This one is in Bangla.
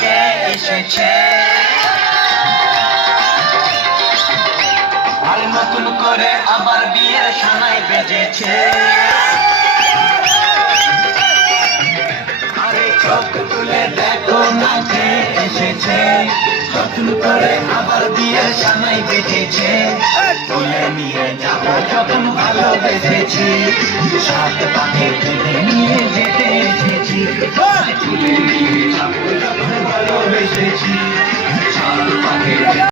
কে এসেছে, আর নতুন করে আবার বিয়ের সানাই বেজেছে। আরে চোখ তুলে দেখো না কে এসেছে, নতুন করে আবার বিয়ের সানাই বেজেছে। তুলে নিয়ে যাবো যখন ভালোবেসেছি, সাত পাকে তুলে নিয়ে যেতে এসেছি। তুলে নিয়ে যাবো যখন ভালোবেসেছি, সাত পাকে